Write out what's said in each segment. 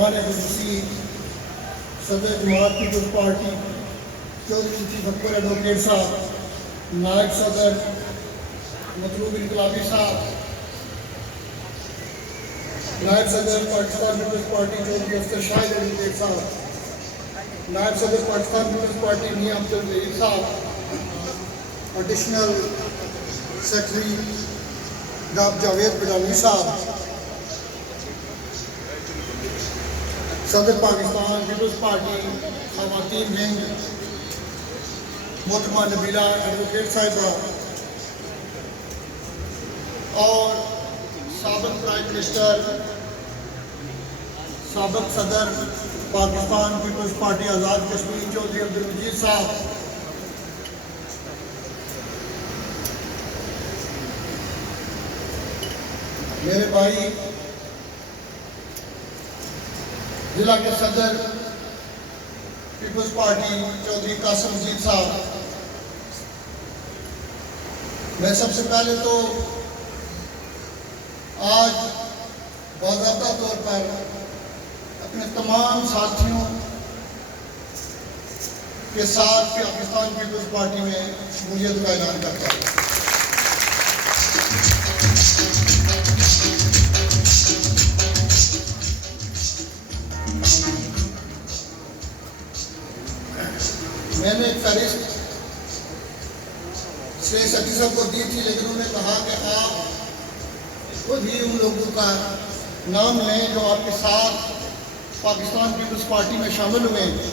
الرحمان ابوالوسی صدر جماعت Peoples party Chaudhry مفتی اکبر advocate صاحب، نائب صدر مطلوب انقلابی صاحب، نائب صدر پاکستان پیپلز پارٹی چودھری افسر شاہد ایڈوکیٹ صاحب، نائب صدر پاکستان پیپلز پارٹی میاں عبدالرحیم صاحب، ایڈیشنل سیکرٹری جناب جاوید بڈانی صاحب، صدر پاکستان پیپلز پارٹی خواتین ونگ محترمہ نبیلہ ایڈوکیٹ صاحبہ، اور سابق پرائم منسٹر، سابق صدر پاکستان پیپلز پارٹی آزاد کشمیر چودھری عبدالمجید صاحب، میرے بھائی ضلع کے صدر پیپلز پارٹی چودھری قاسم مجید صاحب، میں سب سے پہلے تو آج باضابطہ طور پر اپنے تمام ساتھیوں کے ساتھ پاکستان پیپلز پارٹی میں شمولیت کا اعلان کرتا ہوں۔ میں نے ایک فہرست شیخ سٹی صاحب کو دی تھی، لیکن انہوں نے کہا کہ آپ خود ہی ان لوگوں کا نام لیں جو آپ کے ساتھ پاکستان پیپلز پارٹی میں شامل ہوئے ہیں۔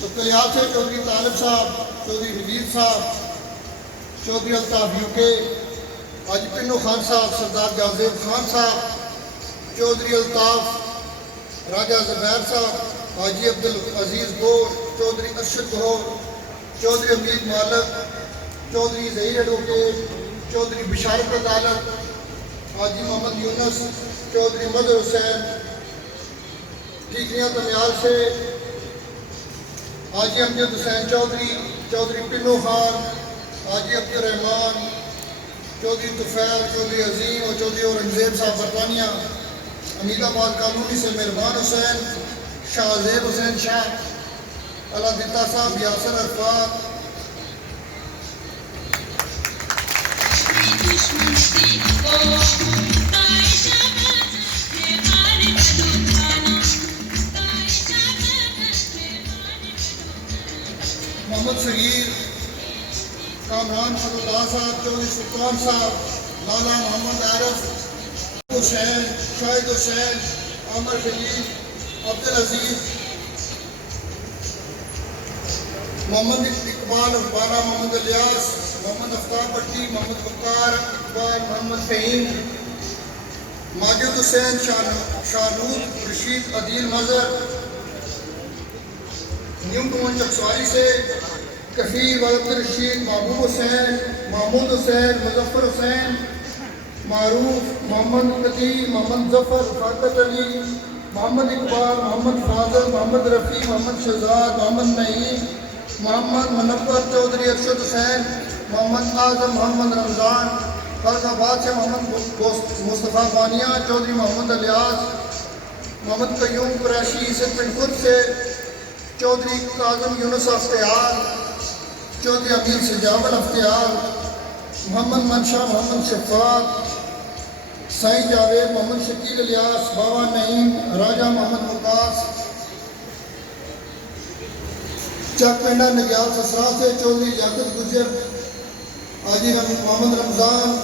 تو کلیات سے چودھری طالب صاحب، چودھری نوید صاحب، چودھری الطاف UK، حاجی پنو خان صاحب، سردار جازیب خان صاحب، چودھری الطاف راجہ زبیر صاحب، حاجی عبدالعزیز گور، چودھری ارشد گور، چودھری امید مالک، چودھری ظہیر ایڈوکیٹ، چودھری بشارت عدالت، حاجی محمد یونس، چودھری مظہر حسین، ٹھیکریاں تمیال سے حاجی امجد حسین چودھری، چودھری پنو خان، حاجی عبدالرحمان، چودھری طفیل، چودھری عظیم اور چودھری اورنگزیب صاحب برطانیہ، امید آباد کالونی سے مہربان حسین، شاہ زیب حسین شاہ، اللہ دتا صاحب، یاسر عرفات، محمد صغیر، کامران فضلاللہ صاحب، چودھری سلطان صاحب، لالا محمد عارف، حسین، شاہد حسین، عامر خلیل، عبدالعزیز، محمد اقبال اقبالہ، محمد الیاس، محمد افتاب بٹی، محمد وقار اقبال، محمد فہیم، ماجد حسین، شاہنود رشید، عدیل مظہر، نیو ٹون چکسواری سے کفیل عبد الرشید، محبوب حسین، محمود حسین، مظفر حسین، معروف، محمد قدیر، محمد ظفر، رفاقت علی، محمد اقبال، محمد فاضل، محمد رفیع، محمد شہزاد، محمد نعیم، محمد منور، چودھری ارشد حسین، محمد اعظم، محمد رمضان، فیض آباد سے محمد مصطفیٰ بانیہ، چودھری محمد الیاس، محمد قیوم قریشی، پنڈ خرد سے چودھری کاظم یونس اختیار، چودھری امیر سجاول اختیار، محمد منشا، محمد شفاق، سائیں جاوید، محمد شکیل الیاس، بابا نعیم، راجہ محمد وقاص، چک پنڈا نگیال سسرا سے چودھری لیاقت گجر، حاجی محمد رمضان،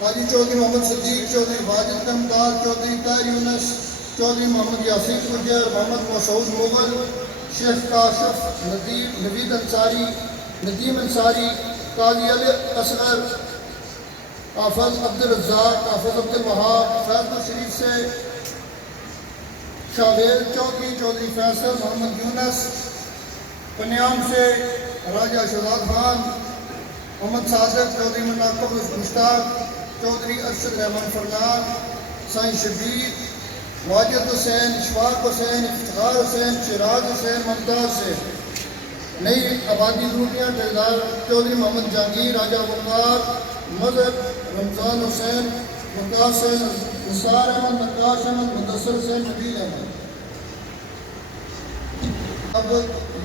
حاجی چودھری محمد صدیق، چودھری واجد کمدار، چودھری طاہر یونس، چودھری محمد یاسین گجر، محمد مسعود مغل، شیخ کاشف، نوید انصاری، ندیم انصاری، قاضی علی اصغر، حافظ عبدالرزاق، حافظ عبدالوہاب، فیض شریف سے شاویل چودھری، چودھری فیصل، محمد یونس، پنیام سے راجہ شہزاد خان، محمد صادق، چودھری مناقب مشتاق، چودھری ارشد رحمان فرنان، سائیں شبیر، واجد حسین، اشفاق حسین، افتخار حسین، شراز حسین، ممتاز سے نئی آبادی گروپیاں ٹھیکیدار چودھری محمد جہانگیر، راجہ وقار، مظہر، رمضان حسین، وقاص احمد، نثار احمد، نقاش احمد، مدثر حسین، نبیل احمد۔ اب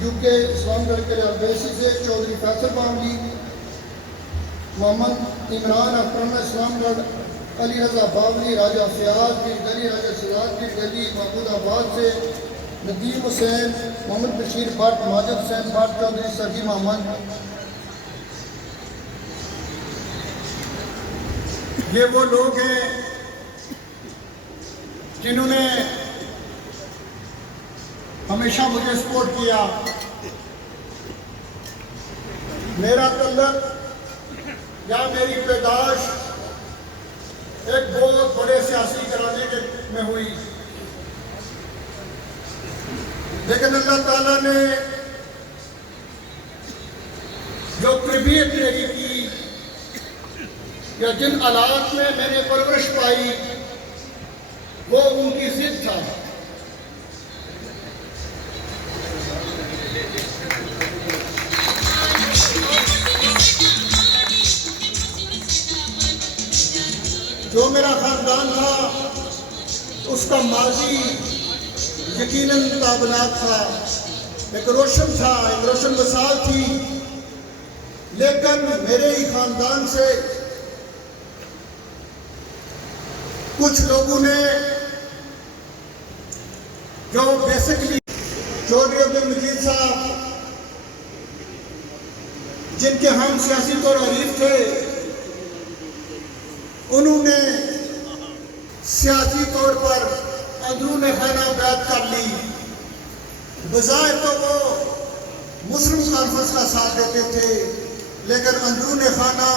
یو کے اسلام گڑھ کے ریاسی سے چودھری فیصل باملی، محمد عمران اکرم اسلام گڑھ، علی رضا باولی، راجہ فیاض بن گلی، راجہ شہزاد بن گلی، محمود آباد سے ندیم حسین، محمد بشیر بٹ، ماجد حسین بٹ، چودھری سعدی محمد۔ یہ وہ لوگ ہیں جنہوں نے ہمیشہ مجھے سپورٹ کیا۔ میرا تعلق یا میری پیدائش ایک بہت بڑے سیاسی گھرانے میں ہوئی، لیکن اللہ تعالیٰ نے جو تربیت میری کی یا جن حالات میں نے پرورش پائی وہ ان کی ضد تھا۔ جو میرا خاندان تھا اس کا ماضی یقیناً تابناک تھا، ایک روشن تھا، ایک روشن مثال تھی، لیکن میرے ہی خاندان سے کچھ لوگوں نے جو بیسکلی چودھری عبدالمجید صاحب جن کے ہم سیاسی طور حریف تھے، انہوں نے سیاسی طور پر اندرون خانہ بیعت کر لی۔ بظاہر تو وہ مسلم کانفرنس کا ساتھ دیتے تھے، لیکن اندرون خانہ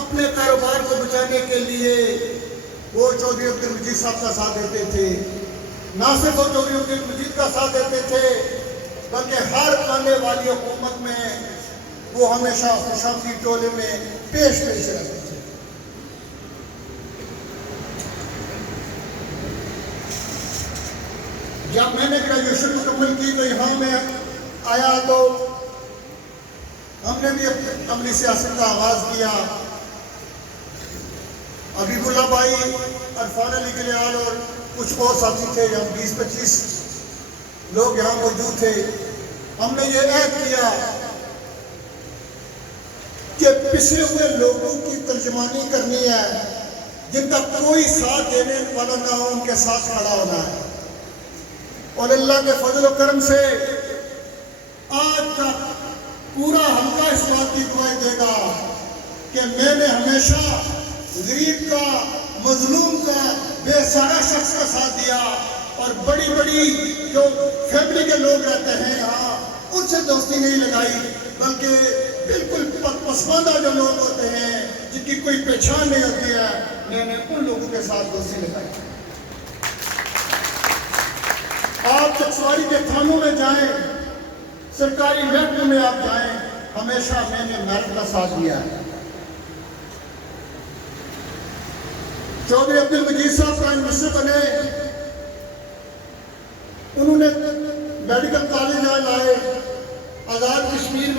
اپنے کاروبار کو بچانے کے لیے وہ چودھری عبدالمجید صاحب کا ساتھ دیتے تھے۔ نہ صرف وہ چودھری عبدالمجید کا ساتھ دیتے تھے بلکہ ہر آنے والی حکومت میں وہ ہمیشہ خوشامدی ٹولے میں پیش رہتے تھے۔ جب میں نے گریجویشن مکمل کی تو یہاں میں آیا تو ہم نے بھی عملی سیاست کا آغاز کیا۔ حبیب اللہ بھائی، عرفان علی کلیال اور کچھ اور ساتھی تھے، ہم 20-25 لوگ یہاں موجود تھے۔ ہم نے یہ عہد کیا کہ پچھڑے ہوئے لوگوں کی ترجمانی کرنی ہے، جن کا کوئی ساتھ دینے والا نہ ہو، ان کے ساتھ کھڑا ہونا ہے۔ اور اللہ کے فضل و کرم سے آج تک پورا حلقہ اس بات کی گواہی دے گا کہ میں نے ہمیشہ غریب کا، مظلوم کا، بے سہارا شخص کا ساتھ دیا، اور بڑی بڑی جو فیملی کے لوگ رہتے ہیں یہاں ان سے دوستی نہیں لگائی، بلکہ بالکل پسماندہ جو لوگ ہوتے ہیں جن کی کوئی پہچان نہیں ہوتی ہے، میں نے ان لوگوں کے ساتھ دوستی لگائی۔ آپ چکسواری کے تھانوں میں جائیں، سرکاری محکموں میں آپ جائیں، ہمیشہ میں نے میرٹ کا ساتھ دیا ہے۔ چودھری عبدالمجید صاحب پرائم منسٹر بنے، انہوں نے میڈیکل کالج لائے آزاد کشمیر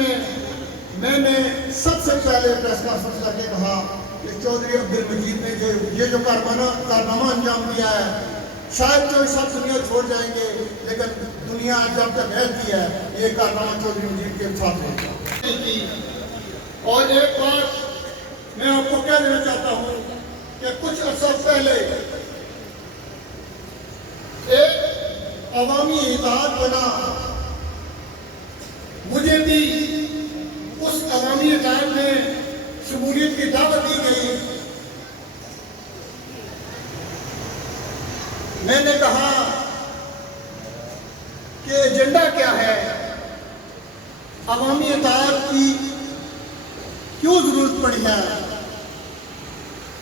میں نے سب سے پہلے پریس کانفرنس کر کے کہا کہ چودھری عبدالمجید نے یہ جو کارنامہ انجام دیا ہے، شاید جو سب دنیا چھوڑ جائیں گے، لیکن دنیا جب تک رہتی ہے یہ کارنامہ چودھری مجید کے ساتھ ہوگا۔ اور ایک بات میں آپ کو کہہ دینا چاہتا ہوں کہ کچھ عرصہ پہلے ایک عوامی اتحاد بنا، مجھے بھی اس عوامی اتحاد میں شمولیت کی دعوت دی گئی۔ میں نے کہا کہ ایجنڈا کیا ہے، عوامی اتحاد کی کیوں ضرورت پڑی ہے،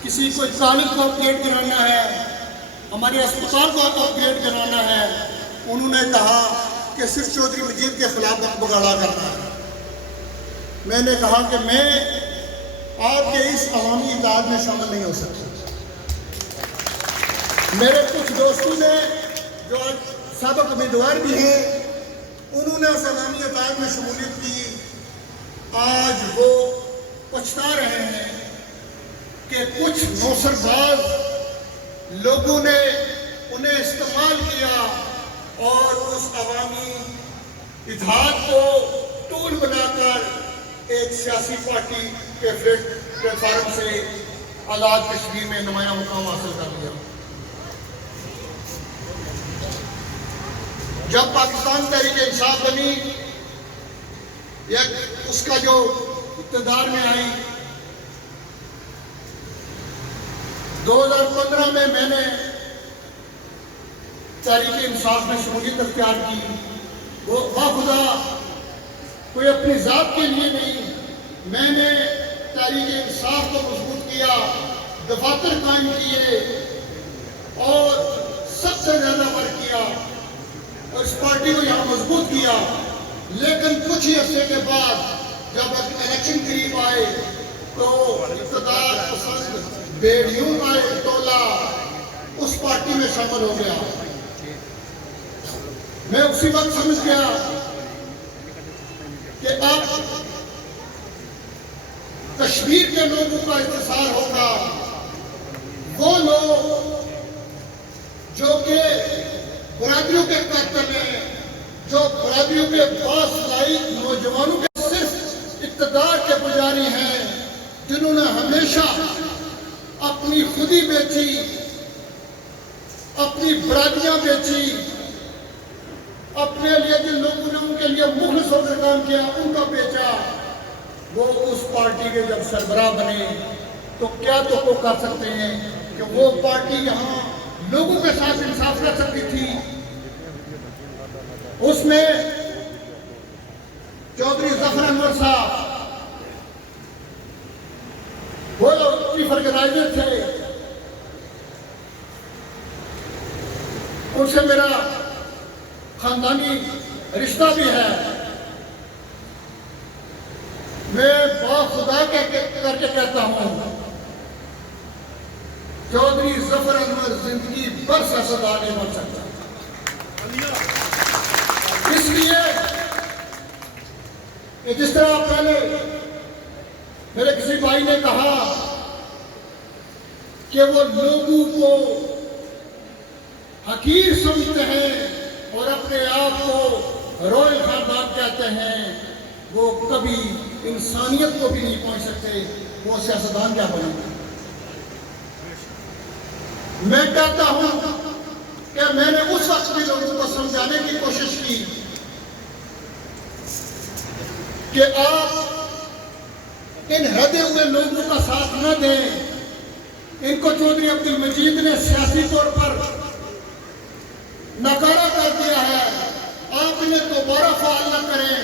کسی کو کالج کو اپ گریڈ کرانا ہے، ہمارے اسپتال کو اپ گریڈ کرانا ہے۔ انہوں نے کہا کہ صرف چودھری مجید کے خلاف بگاڑا کرنا ہے۔ میں نے کہا کہ میں آپ کے اس عوامی اتحاد میں شامل نہیں ہو سکتا۔ میرے کچھ دوستوں نے جو آج سابق امیدوار بھی ہیں، انہوں نے اس عوامی اتحاد میں شمولیت کی، آج وہ پچھتا رہے ہیں۔ کہ کچھ نوسر باز لوگوں نے انہیں استعمال کیا اور اس عوامی اتحاد کو ٹول بنا کر ایک سیاسی پارٹی کے پلیٹ فارم سے آزاد کشمیر میں نمایاں مقام حاصل کر لیا. جب پاکستان تحریک انصاف بنی یا اس کا جو اقتدار میں آئی 2015 میں نے تحریک انصاف میں شمولیت اختیار کی. وہ باخدا کوئی اپنی ذات کے لیے نہیں, میں نے تحریک انصاف کو مضبوط کیا, دفاتر قائم کیے اور سب سے زیادہ ورک کیا اور اس پارٹی کو یہاں مضبوط کیا. لیکن کچھ ہی عرصے کے بعد جب الیکشن قریب آئے تو اقتدار پسند بیڑیوں کا ایک ٹولہ اس پارٹی میں شامل ہو گیا. میں اسی وقت سمجھ گیا کہ اب کشمیر کے لوگوں کا انتصار ہوگا. وہ لوگ جو کہ برادریوں کے قاتل ہیں, جو برادریوں کے باصلاحیت نوجوانوں کے صرف اقتدار کے پجاری ہیں, جنہوں نے ہمیشہ اپنی خودی بیچی, اپنی برادریاں بیچی, اپنے لیے جن لوگوں نے ان کے لیے مخلص ہو کر کام کیا ان کا بیچا, وہ اس پارٹی کے جب سربراہ بنے تو کیا تو کر سکتے ہیں کہ وہ پارٹی یہاں لوگوں کے ساتھ انصاف کر سکتی تھی. اس میں چودھری ظفر انور صاحب وہ چیف آرگنائزر تھے, ان سے میرا خاندانی رشتہ بھی ہے. میں باخدا کر کے کہتا ہوں چودھری ظفر انور زندگی بھر سیاستدان نہیں بن سکتا. اس لیے کہ جس طرح پہلے میرے کسی بھائی نے کہا کہ وہ لوگوں کو حقیر سمجھتے ہیں اور اپنے آپ کو رائل خاندان کہتے ہیں, وہ کبھی انسانیت کو بھی نہیں پہنچ سکتے, وہ سیاستدان کیا بنیں گے. میں کہتا ہوں کہ میں نے اس وقت بھی لوگوں کو سمجھانے کی کوشش کی کہ آپ ان ہدے ہوئے لوگوں کا ساتھ نہ دیں. ان کو چودھری عبد المجید نے سیاسی طور پر ناکارہ کر دیا ہے, آپ انہیں دوبارہ فعال نہ کریں.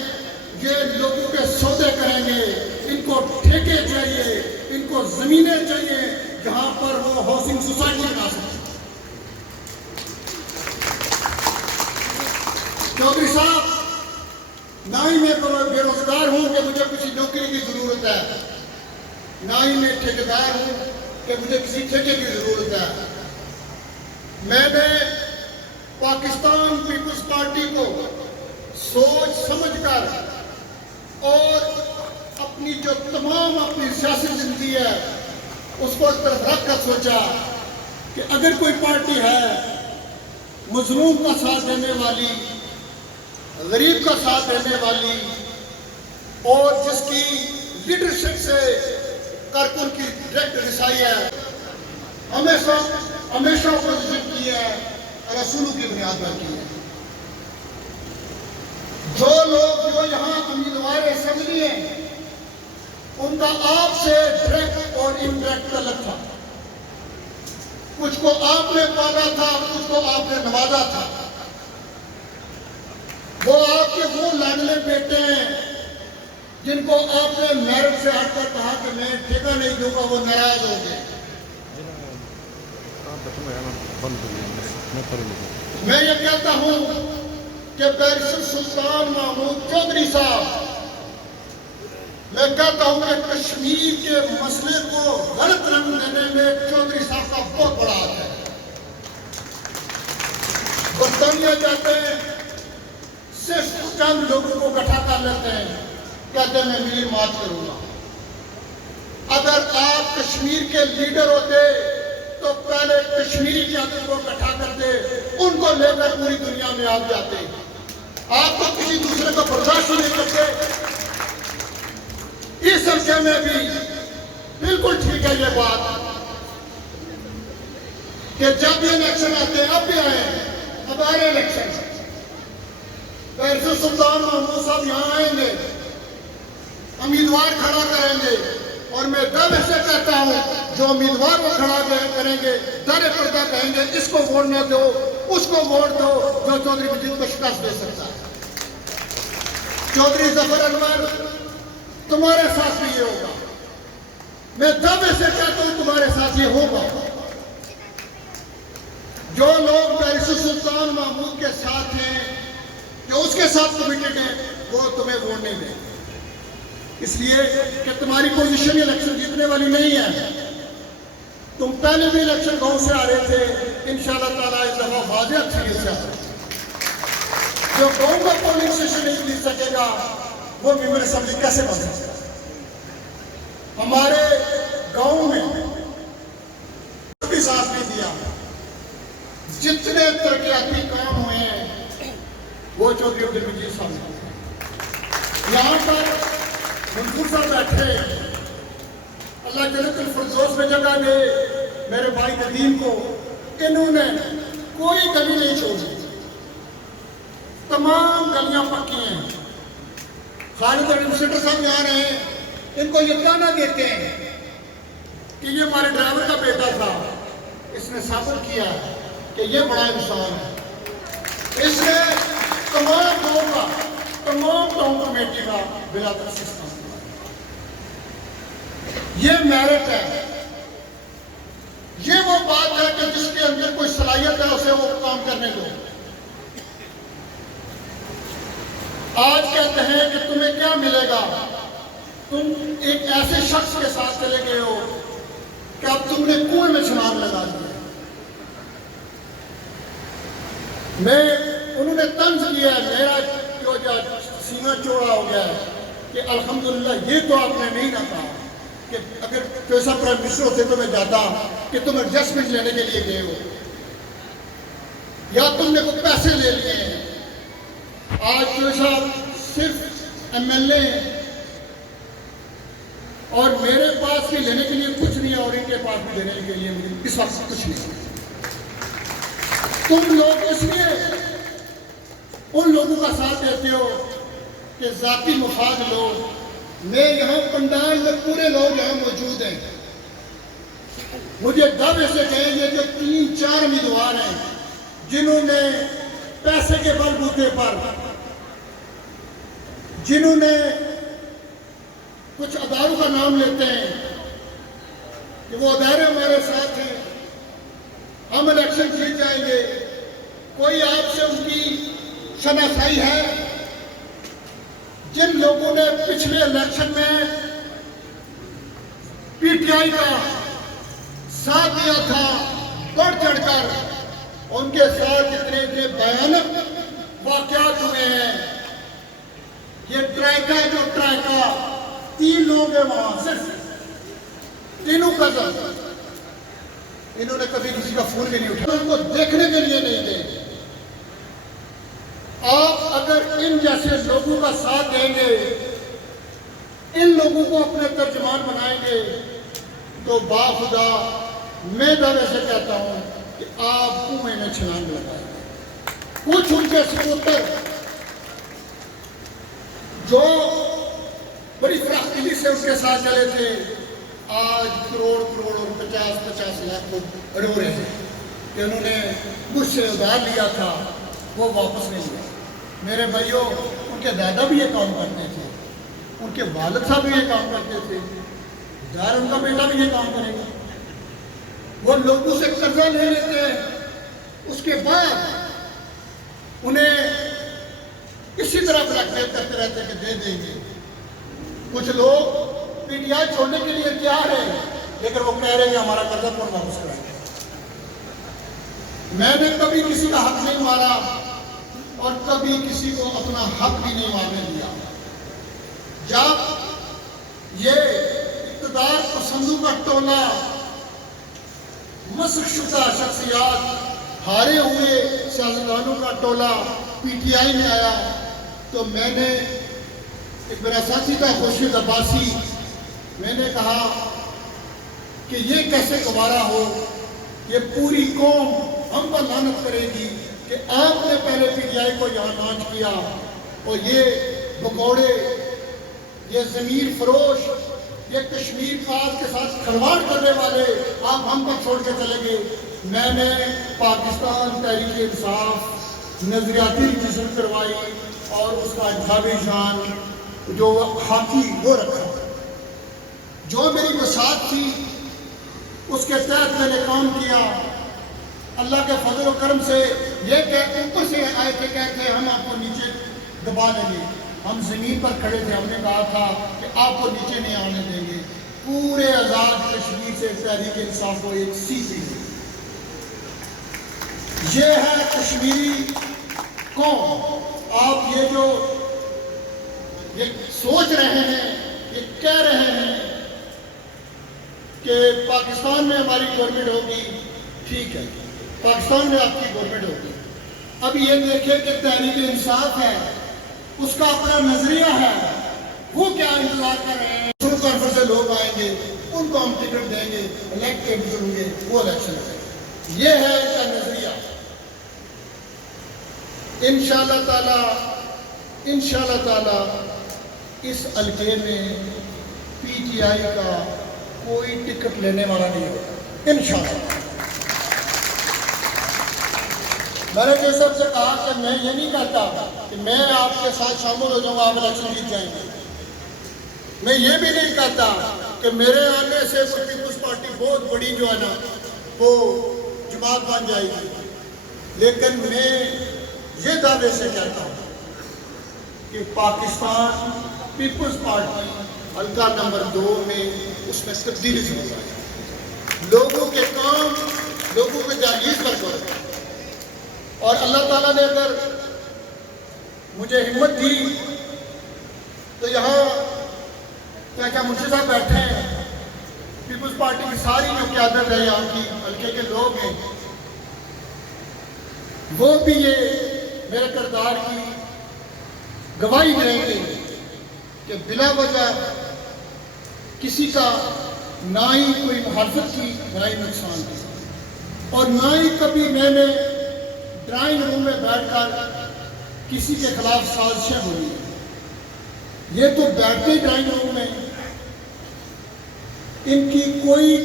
یہ لوگوں کے سودے کریں گے, ان کو ٹھیکے چاہیے, ان کو زمینیں چاہیے جہاں پر وہ ہاؤسنگ سوسائٹی بنا سکتے. چودھری صاحب, نہ ہی میں بے روزگار ہوں کہ مجھے کسی نوکری کی ضرورت ہے, نہ ہی میں ٹھیکیدار ہوں کہ مجھے کسی ٹھیکے کی ضرورت ہے. میں نے پاکستان پیپلز پارٹی کو سوچ سمجھ کر اور اپنی جو تمام اپنی سیاسی زندگی ہے اس کو ایک طرف رکھ کر سوچا کہ اگر کوئی پارٹی ہے مظلوم کا ساتھ دینے والی, غریب کا ساتھ دینے والی اور جس کی لیڈرشپ سے کارکن کی ڈائریکٹ رسائی ہے, ہمیشہ اپوزیشن کی ہے, رسولوں کی بنیاد پر کی ہے. جو لوگ جو یہاں امیدوار اسمبلی ہیں ان کا آپ سے ڈائریکٹ اور انڈائریکٹ تعلق تھا. کچھ کو آپ نے پالا تھا, کچھ کو آپ نے نوازا تھا. وہ آپ کے وہ لاڈلے بیٹے ہیں جن کو آپ نے میرٹ سے ہٹ کر کہا کہ میں ٹھیکہ نہیں دوں گا, وہ ناراض ہو گئے. میں یہ کہتا ہوں کہ بیرسٹر سلطان محمود چودھری صاحب, میں کہتا ہوں کہ کشمیر کے مسئلے کو غلط رنگ دینے میں چودھری صاحب کا بہت بڑا ہاتھ ہے. برطانیہ جاتے ہیں, صرف چند لوگوں کو اکٹھا کر لیتے ہیں, کہتے ہیں میں میر مات کروں گا. اگر آپ کشمیر کے لیڈر ہوتے تو پہلے کشمیری قیادت کو اکٹھا کرتے، ان کو لے کر پوری دنیا میں آگ جاتے۔ آپ تو کسی دوسرے کو برداشت نہیں کرتے۔ اس حلقے میں بھی بالکل ٹھیک ہے یہ بات کہ جب بھی الیکشن آتے ہیں، اب بھی آئے اب آ رہے الیکشن، پیرس سلطان محمود صاحب یہاں آئیں گے، امیدوار کھڑا کریں گے، اور میں دعوے سے کہتا ہوں جو امیدوار وہ کھڑا کریں گے در پردہ کہیں گے اس کو ووٹ نہ دو، اس کو ووٹ دو جو چودھری مجید کو شکست دے سکتا ہے۔ چودھری ظفر انور تمہارے ساتھ بھی یہ ہوگا، میں دعوے سے کہتا ہوں تمہارے ساتھ یہ ہوگا۔ جو لوگ پیرس سلطان محمود کے ساتھ ہیں، جو اس کے ساتھ کمیٹڈ ہیں، وہ تمہیں ووٹ نہیں دیں، اس لیے کہ تمہاری پوزیشن الیکشن جیتنے والی نہیں ہے۔ تم پہلے بھی الیکشن گاؤں سے آ رہے تھے، انشاءاللہ تعالیٰ اس دفعہ واضح اکثریت سے آ رہے تھے۔ جو گاؤں کا پولنگ اسٹیشن نہیں جیت سکے گا وہ ممبر اسمبلی کیسے بن سکے گا؟ ہمارے گاؤں میں بھی ساتھ نہیں دیا، جتنے ترقیاتی کام ہوئے ہیں وہ چودھری عبدالمجید صاحب نے۔ یہاں پر منصور صاحب بیٹھے، اللہ جنت الفردوس میں جگہ دے میرے بھائی ندیم کو، انہوں نے کوئی گلی نہیں چھوڑی، تمام گلیاں پکی ہیں۔ خالد ایڈمنسٹریٹر صاحب یہاں رہے ہیں، ان کو یہ کہنا دیتے ہیں کہ یہ ہمارے ڈرائیور کا بیٹا تھا، اس نے ثابت کیا کہ یہ بڑا انسان ہے، اس نے تمام لوگوں کا، تمام ٹاؤن کمیٹی کا بلا تخصیص کام کیا۔ یہ میرٹ ہے، یہ وہ بات ہے کہ جس کے اندر کوئی صلاحیت ہے اسے وہ کام کرنے دو۔ آج کہتے ہیں کہ تمہیں کیا ملے گا، تم ایک ایسے شخص کے ساتھ چلے گئے ہو کہ اب تم نے کنویں میں چھلانگ لگا دی۔ انہوں نے طنز کیا ہے، میرا جو سینہ چوڑا ہو گیا ہے کہ الحمدللہ یہ تو آپ نے نہیں نہ کہا کہ اگر پیسہ پرائم منسٹر ہوتے تو میں جاتا کہ تم ایڈجسٹمنٹ لینے کے لیے گئے ہو یا تم نے کوئی پیسے لے لیے ہیں۔ آج پیسہ صرف ایم ایل اے ہیں اور میرے پاس بھی لینے کے لیے کچھ نہیں ہے اور ان کے پاس بھی دینے کے لیے مجھے اس وقت کچھ نہیں۔ تم لوگ اس لیے ان لوگوں کا ساتھ دیتے ہو کہ ذاتی مفاد لو۔ میں یہاں پنڈال میں پورے لوگ یہاں موجود ہیں، مجھے دعوے سے کہیں یہ جو 3-4 امیدوار ہیں جنہوں نے پیسے کے بل بوتے پر، جنہوں نے کچھ اداروں کا نام لیتے ہیں کہ وہ ادارے ہمارے ساتھ ہیں، ہم الیکشن جیت جائیں گے، کوئی آپ سے ان کی شناسائی ہے؟ جن لوگوں نے پچھلے الیکشن میں پی ٹی آئی کا ساتھ دیا تھا بڑھ چڑھ کر، ان کے ساتھ اتنے بھیانک واقعات ہوئے ہیں۔ یہ ٹرائکا جو ٹرائکا 3 لوگ ہیں وہاں، صرف تینوں کزن، انہوں نے کبھی کسی کا فون بھی نہیں اٹھایا، ان کو دیکھنے کے لیے نہیں دے۔ آپ اگر ان جیسے لوگوں کا ساتھ دیں گے، ان لوگوں کو اپنے ترجمان بنائیں گے تو باخدا میں دعوے سے کہتا ہوں کہ آپ کنویں میں چھلانگ لگائیں گے۔ کچھ ان کے سپورٹر جو بڑی فراخدلی سے ان کے ساتھ چلے تھے، آج کروڑ اور 50 لاکھ کو رو رہے ہیں کہ انہوں نے مجھ سے ادھار لیا تھا وہ واپس نہیں لیا۔ میرے بھائیوں، ان کے دادا بھی یہ کام کرتے تھے، ان کے والد صاحب بھی یہ کام کرتے تھے، ظاہر ان کا بیٹا بھی یہ کام کرے گا۔ وہ لوگوں سے قرضہ لے لیتے ہیں، اس کے بعد انہیں اسی طرح بلیک میل کرتے رہتے ہیں کہ دے دیں گے۔ کچھ لوگ پی ٹی آئی چھوڑنے کے لیے تیار ہیں، لیکن وہ کہہ رہے ہیں ہمارا قرضہ کون واپس کرائے گا۔ میں نے کبھی کسی کا حق نہیں مارا اور کبھی کسی کو اپنا حق بھی نہیں مارنے دیا۔ جب یہ اقتدار پسندوں کا ٹولہ، مسخ شدہ شخصیات، ہارے ہوئے سیاستدانوں کا ٹولہ پی ٹی آئی میں آیا تو میں نے ایک میرا ساتھی تھا خورشید عباسی، میں نے کہا کہ یہ کیسے گوارا ہو، یہ پوری قوم ہم پر لعنت کرے گی کہ آپ نے پہلے پی ٹی آئی کو یہاں لانچ کیا اور یہ بگوڑے، یہ ضمیر فروش، یہ کشمیر فاد کے ساتھ کھلواڑ کرنے والے آپ ہم پر چھوڑ کے چلے گئے۔ میں نے پاکستان تحریک انصاف نظریاتی جسم کروائی اور اس کا انتخابی شان جو ہاکی وہ رکھا، جو میری بساط تھی اس کے تحت میں نے کام کیا۔ اللہ کے فضل و کرم سے یہ کہ اوپر سے آئے تھے کہتے ہم آپ کو نیچے دبا لیں گے، ہم زمین پر کھڑے تھے، ہم نے کہا تھا کہ آپ کو نیچے نہیں آنے دیں گے۔ پورے آزاد کشمیر سے تحریک انصاف کو ایک سیٹ دی۔ یہ ہے کشمیری قوم۔ آپ یہ جو یہ سوچ رہے ہیں، یہ کہہ رہے ہیں کہ پاکستان میں ہماری گورنمنٹ ہوگی، ٹھیک ہے، پاکستان میں آپ کی گورنمنٹ ہوگی۔ اب یہ دیکھیں کہ تحریک انصاف ہے، اس کا اپنا نظریہ ہے، وہ کیا انتظار کر رہے ہیں؟ کانفرنس سے لوگ آئیں گے، ان کو ہم ٹکٹ دیں گے، الیکٹ کریں گے، وہ الیکشن ہے۔ یہ ہے ان کا نظریہ۔ انشاءاللہ تعالی اس حلقے میں پی ٹی آئی کا کوئی ٹکٹ لینے والا نہیں ہوگا انشاءاللہ۔ میں نے جیسے سے کہا کہ میں یہ نہیں کہتا کہ میں آپ کے ساتھ شامل ہو جاؤں گا، آپ الیکشن جیت جائیں گے۔ میں یہ بھی نہیں کہتا کہ میرے آنے سے پیپلز پارٹی بہت بڑی جو ہے نا وہ جماعت بن جائے گی، لیکن میں یہ دعوے سے کہتا ہوں کہ پاکستان پیپلز پارٹی حلقہ نمبر 2 میں اس میں تبدیلی ضرور آئے، لوگوں کے کام، لوگوں کے جاگیز پر کرو۔ اور اللہ تعالیٰ نے اگر مجھے ہمت دی تو یہاں کیا منشی صاحب بیٹھے ہیں، پیپلز پارٹی کی ساری جو قیادت ہے یہاں کی حلقے کے لوگ ہیں، وہ بھی یہ میرے کردار کی گواہی دیں گے کہ بلا وجہ کسی کا نہ ہی کوئی مخالفت کی، نہ ہی نقصان کی، اور نہ ہی کبھی میں نے ڈرائنگ روم میں بیٹھ کر کسی کے خلاف سازشیں ہوئی۔ یہ تو بیٹھتے ڈرائنگ روم میں، ان کی کوئی،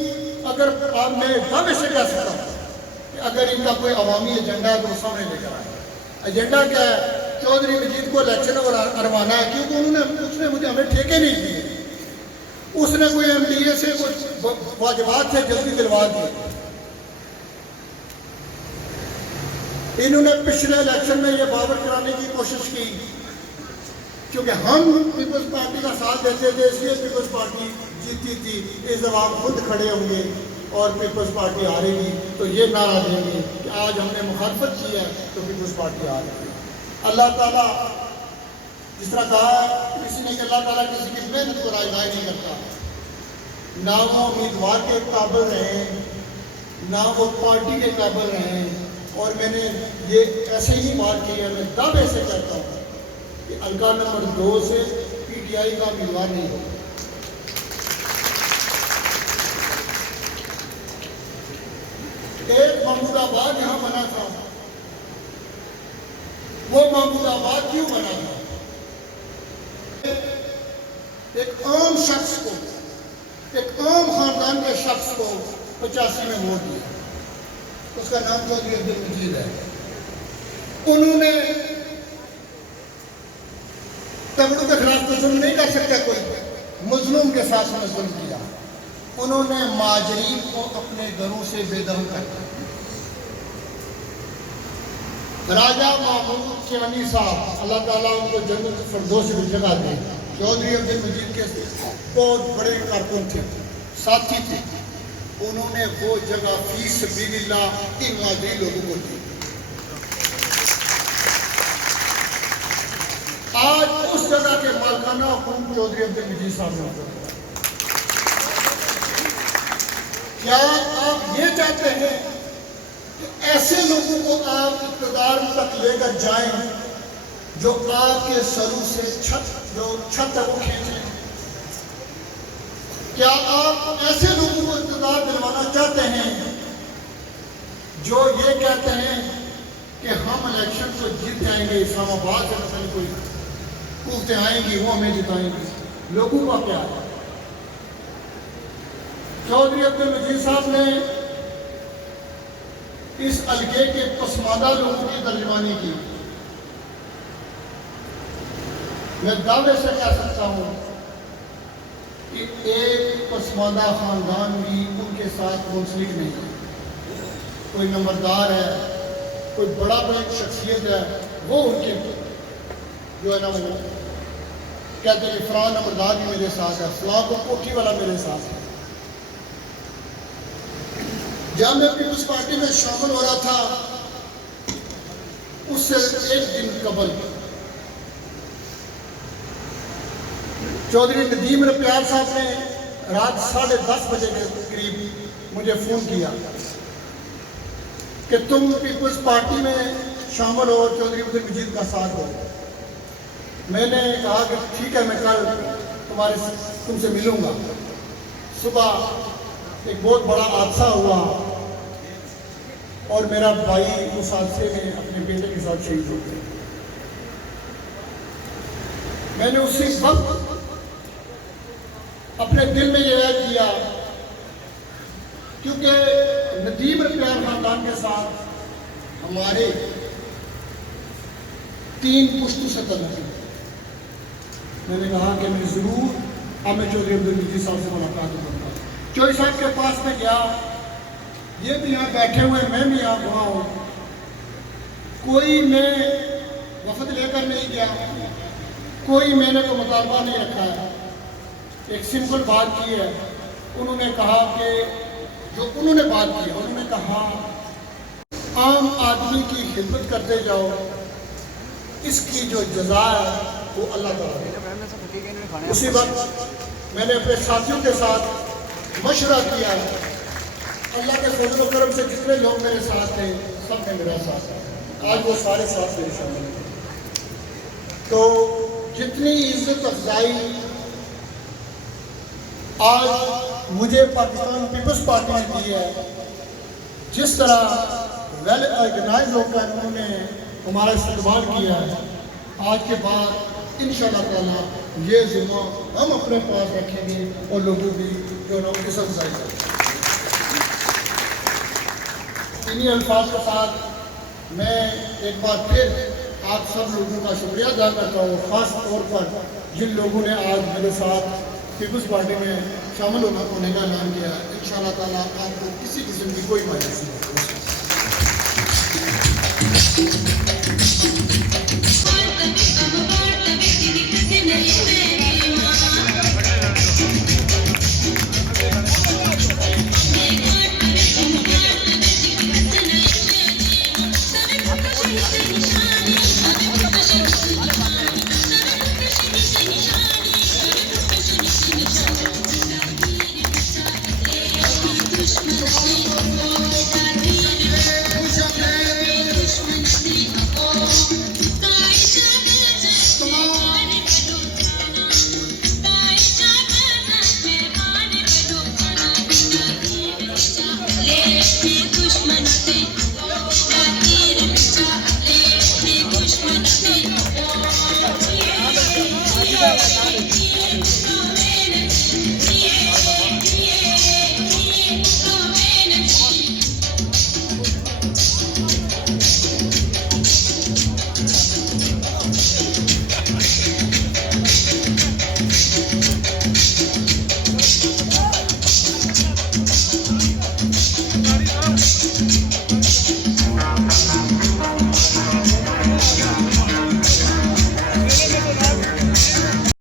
اگر آپ میں دعوے سے کہہ سکتا ہوں کہ اگر ان کا کوئی عوامی ایجنڈا ہے تو وہ سامنے لے کر آئے۔ ایجنڈا کیا ہے؟ چودھری مجید کو الیکشن کروانا ہے، کیونکہ اس نے مجھے ہمیں ٹھیکے نہیں دیے، اس نے کوئی ایم ڈی اے سے کچھ واجبات سے جلدی دلوا دیے۔ انہوں نے پچھلے الیکشن میں یہ باور کرانے کی کوشش کی کیونکہ ہم پیپلز پارٹی کا ساتھ دیتے تھے، اس لیے پیپلز پارٹی جیتی تھی۔ اس دفعہ خود کھڑے ہوں گے اور پیپلز پارٹی ہارے گی تو یہ نعرہ دیں گے کہ آج ہم نے مخالفت کی ہے تو پیپلز پارٹی ہار گئی۔ اللہ تعالیٰ جس طرح کہا کسی نے کہ اللہ تعالیٰ کسی کی محنت کو رائے نہیں کرتا، نہ وہ امیدوار کے قابل رہے، نہ وہ پارٹی کے قابل رہے، اور میں نے یہ ایسے ہی بات کی ہے، میں دعوے سے کہتا ہوں کہ حلقہ نمبر 2 سے پی ٹی آئی کا امیدوار نہیں ہوگا۔ ایک محمود آباد یہاں بنا تھا، وہ محمود آباد کیوں بنا تھا؟ ایک عام شخص کو، ایک عام خاندان کے شخص کو 85 میں ووٹ دیا، اس کا نام چودھری عبدالمجید ہے۔ انہوں نے تگڑوں کے خلاف ظلم نہیں کر سکتا، کوئی مظلوم کے ساتھ میں ظلم کیا۔ انہوں نے مہاجرین کو اپنے گھروں سے بے دخل کر دیا۔ راجہ محمود کیانی صاحب، اللہ تعالیٰ ان کو جنت الفردوس میں جگہ دے، چودھری عبدالمجید کے بہت بڑے کارکن تھے، ساتھی تھے، انہوں نے وہ جگہ فی سبیل اللہ ان غازی لوگوں کو دی۔ آج اس جگہ کے مالکانہ حقوق چودھری عبدالمجید صاحب نے کیا آپ یہ چاہتے ہیں کہ ایسے لوگوں کو آپ اقتدار تک لے کر جائیں جو آپ کے سروں سے چھت ہے وہ کھینچ لیں؟ کیا آپ ایسے لوگوں کو اقتدار دلوانا چاہتے ہیں جو یہ کہتے ہیں کہ ہم الیکشن کو جیت جائیں گے، اسلام آباد سے مثلا کوئی قوتیں آئیں گی وہ ہمیں جتائیں گی؟ لوگوں کا کیا ہے؟ چودھری عبد المجید صاحب نے اس حلقے کے پسماندہ لوگوں کی ترجمانی کی. میں دعوے سے کہہ سکتا ہوں کہ ایک پسماندہ خاندان بھی ان کے ساتھ منسلک نہیں ہے. کوئی نمبردار ہے، کوئی بڑا شخصیت ہے، وہ ان کے جو ہے نا وہ کہتے ہیں کہ فلاں نمبردار بھی میرے ساتھ ہے، فلاں کو کوٹھی والا میرے ساتھ ہے. جب میں پیپلز پارٹی میں شامل ہو رہا تھا اس سے ایک دن قبل چودھری ندیم رپیار صاحب نے رات 10:30 بجے کے قریب مجھے فون کیا کہ تم پیپلز پارٹی میں شامل ہو، چودھری عبد المجید کا ساتھ ہو. میں نے کہا کہ ٹھیک ہے، میں کل تم سے ملوں گا. صبح ایک بہت بڑا حادثہ ہوا اور میرا بھائی اس حادثے میں اپنے بیٹے کے ساتھ شہید ہو گیا. میں نے اسی وقت اپنے دل میں یہ عہد کیا، کیونکہ ندیم رپیار خاندان کے ساتھ ہمارے 3 پشتوں سے تعلق ہے. میں نے کہا کہ میں ضرور اب میں چودھری عبد المجید صاحب سے ملاقات کرتا ہوں. چودھری صاحب کے پاس میں گیا، یہ بھی یہاں بیٹھے ہوئے، میں بھی یہاں وہاں ہوں. کوئی میں وفد لے کر نہیں گیا، کوئی میں نے کو مطالبہ نہیں رکھا ہے. ایک سمپل بات کی ہے. انہوں نے کہا کہ جو انہوں نے بات کی، انہوں نے کہا عام آدمی کی خدمت کرتے جاؤ، اس کی جو جزا ہے وہ اللہ تعالیٰ دے. اسی وقت میں نے اپنے ساتھیوں کے ساتھ مشورہ کیا. اللہ کے فضل و کرم سے جتنے لوگ میرے ساتھ تھے سب نے میرا ساتھ دیا. آج وہ سارے ساتھ میرے شامل ہیں. تو جتنی عزت افزائی آج مجھے پاکستان پیپلز پارٹی نے دی ہے، جس طرح ویل آرگنائز ہو کر انہوں نے ہمارا استقبال کیا ہے، آج کے بعد انشاءاللہ تعالی یہ ذمہ ہم اپنے پاس رکھیں گے اور لوگوں بھی جو نام کی افزائی کریں. انہی الفاظ کے ساتھ میں ایک بار پھر آپ سب لوگوں کا شکریہ ادا کرتا ہوں، خاص طور پر جن لوگوں نے آج میرے ساتھ پیپلز پارٹی میں شامل ہونے کا اعلان کیا. انشاءاللہ تعالیٰ آپ کو کسی قسم کی کوئی مایوسی نہیں ہوگی.